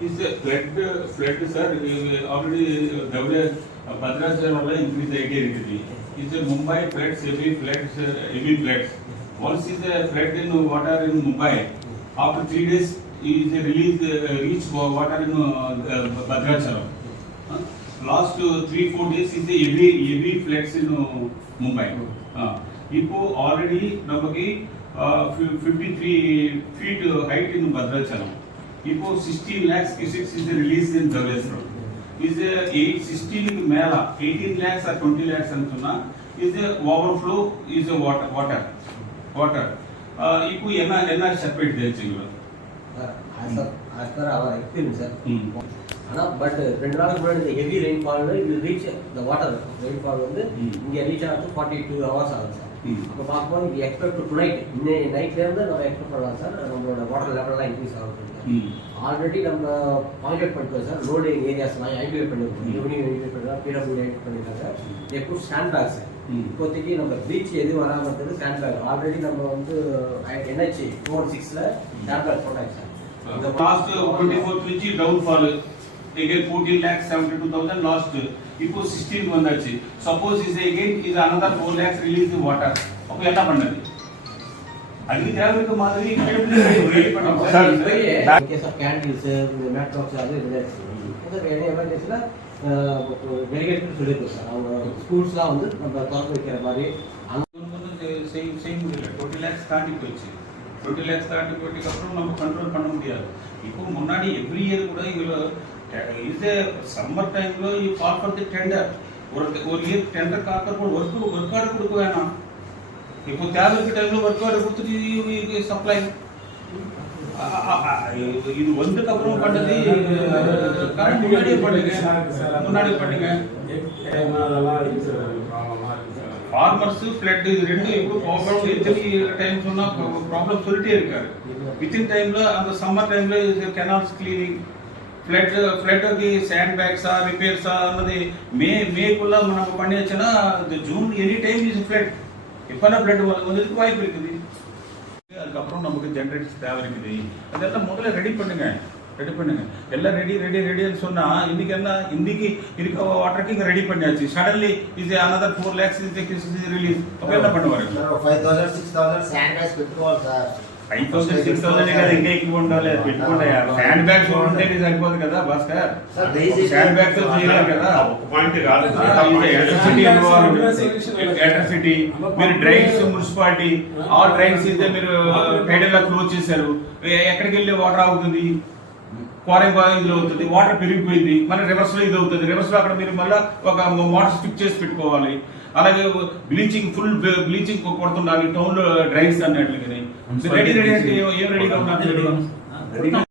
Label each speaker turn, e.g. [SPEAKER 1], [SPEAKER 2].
[SPEAKER 1] Is a flood, flood, sir, uh, already double, Bhadrachalam increase the idea இருக்குது. Is a Mumbai floods, heavy floods, uh, heavy floods. Once is a flood in water in Mumbai, after three days is a release, uh, reach wa- water in uh, Bhadrachalam. Huh? Last uh, three, four days is a heavy, heavy floods in uh, Mumbai. Uh, இப்போ already நமக்கு fifty three feet height in Bhadrachalam இப்போ sixteen lakhs cusecs is release in Dowleswaram is eight சிக்ஸ்டீனுக்கு மேல eighteen lakhs or twenty lakhs சொன்னா is overflow is water water water இப்போ என்ன என்ன separate தெரிஞ்சுங்களா
[SPEAKER 2] as per as per our experience sir
[SPEAKER 1] ம்.
[SPEAKER 2] ஆனா but ரெண்டு நாளுக்கு முன்னாடி இந்த ஹெவி ரெயின்ஃபால் இது ரீச் இந்த வாட்டர் ரெயின்ஃபால் வந்து
[SPEAKER 1] ம்.
[SPEAKER 2] இங்க ரீச் ஆகிறது ஃபார்ட்டி டூ ஹவர்ஸ் ஆகும் சார்
[SPEAKER 1] ம்.
[SPEAKER 2] அப்போ பார்க்கும்போது இது எக்ஸ்பெக்ட் டுநைட் இன்னைக்கு நைட்லேருந்து நம்ம எக்ஸ்பெக்ட் பண்ணலாம் சார். நம்மளோட வாட்டர் லெவல்லாம் இன்க்ரீஸ் ஆகும் ஆல்ரெடி நம்ம பாயிண்ட் பண்ணிட்டோம் சார். லோடு ஏரியாஸ்லாம் ஐடிஃபை பண்ணிருக்கோம். ஈவினிங் ஐடிஃபை பண்ணிருக்கோம் பீடபிள்யூ ஐடிஃபை பண்ணிருக்காங்க. எப்போ ஸ்டாண்ட் பேக் சார் இப்போதைக்கு நம்ம பீச் எதுவும் வராமல் இருக்கிறது ஸ்டாண்ட் பேக் ஆல்ரெடி நம்ம வந்து என்ஹெச் ஃபோர் சிக்ஸ்ல ஸ்டாண்ட் பேக் போட்டாங்க சார். இந்த
[SPEAKER 1] last twenty four down fall again 14 lakh 72000 lost equals 16 vandachi suppose is again is another 4 lakhs release in water அப்ப என்ன பண்ணது அது தேவைக்கு மாதிரி வெயிட் பண்ணோம்
[SPEAKER 2] sir case of candles mattresses அது இருந்துச்சு சார் என்ன எமர்ஜென்சில டெலிகேட்னு சொல்லியிருக்கோம் சார் அவங்க ஸ்கூல்ஸ்லாம் வந்து நம்ம திறந்து வைக்கிற மாதிரி
[SPEAKER 1] செய்ய செய்ய முடியல டுவெண்ட்டி லேக்ஸ் தாண்டி போயிடுச்சு டுவெண்ட்டி லேக்ஸ் தாண்டி போயிட்டதுக்கப்புறம் நம்ம கண்ட்ரோல் பண்ண முடியாது இப்போ முன்னாடி எவ்ரி இயர் கூட இவ்வளோ இது சம்மர் டைம்ல you call for the tender ஒரு ஒரு இயர் டெண்டர் கால் பண்ண ஒர்க் ஒர்க் ஆர்டர் கொடுக்க வேணாம். இப்போ தேவை இருக்க டைம்ல ஒர்க் ஆர்டர் கொடுத்துட்டு சப்ளை இது வந்ததுக்கு அப்புறம் பண்ணது கரண்ட் முன்னாடியே பண்ணுங்க. முன்னாடியே பண்ணுங்க. ஃபார்மர்ஸ் ஃப்ளட் இது ரெண்டும் இப்போ ப்ராப்ளம் எத்தனை டைம் சொன்னா ப்ராப்ளம் சொல்லிட்டே இருக்காரு. வித்தின் டைம்ல அந்த சம்மர் டைம்ல கெனால்ஸ் கிளீனிங் ஃப்ளட் ஃப்ளட்டுக்கு சேண்ட் பேக்ஸா ரிப்பேர்ஸா அன்னது மே மேக்குள்ள நம்ம பண்ணியாச்சுன்னா இந்த June any time is flood எப்போனா ஃப்ளட் வந்ததுக்கு வாய்ப்பு இருக்குது அதுக்கப்புறம் நமக்கு ஜென்ரேட்டர்ஸ் தேவை இருக்குது அதெல்லாம் முதல்ல ரெடி பண்ணுங்க ரெடி பண்ணுங்க எல்லாம் ரெடி ரெடி ரெடின்னு சொன்னா இன்னைக்கு என்ன இன்னைக்கு இருக்க வாட்டருக்கு இங்க ரெடி பண்ணியாச்சு சடன்லி இது another four lakhs is release அப்ப என்ன பண்ணுவாரு
[SPEAKER 3] five thousand six thousand sanitize పెట్టుకోవాలి sir
[SPEAKER 1] five thousand six thousand కదా ఇంకా ఎక్కువ ఉండాలి పెట్టుకోండి హ్యాండ్ బ్యాగ్స్ ఉంటే ఇది సరిపోదు కదా భాస్కర్? హ్యాండ్ బ్యాగ్స్ కదా.
[SPEAKER 4] పాయింట్ కాదు
[SPEAKER 1] ఎలక్ట్రిసిటీ ఎలక్ట్రిసిటీ మీరు డ్రైన్స్ మున్సిపాలిటీ ఆల్ డ్రైన్స్ అయితే మీరు టైడల్ లా క్లోజ్ చేశారు. ఎక్కడికి వెళ్ళి వాటర్ అవుతుంది క్వారీ ఇందులో అవుతుంది వాటర్ పెరిగిపోయింది మన రివర్స్లో ఇది అవుతుంది. రివర్స్లో అక్కడ మీరు మళ్ళీ ఒక మోటార్ ఫిక్స్ చేసి పెట్టుకోవాలి. అలాగే బ్లీచింగ్ ఫుల్ బ్లీచింగ్ కొడుతుండాలి టౌన్లో డ్రైన్స్ అన్నట్లుగా రెడీ రెడీ అంటే ఏం రెడీగా ఉన్నారు?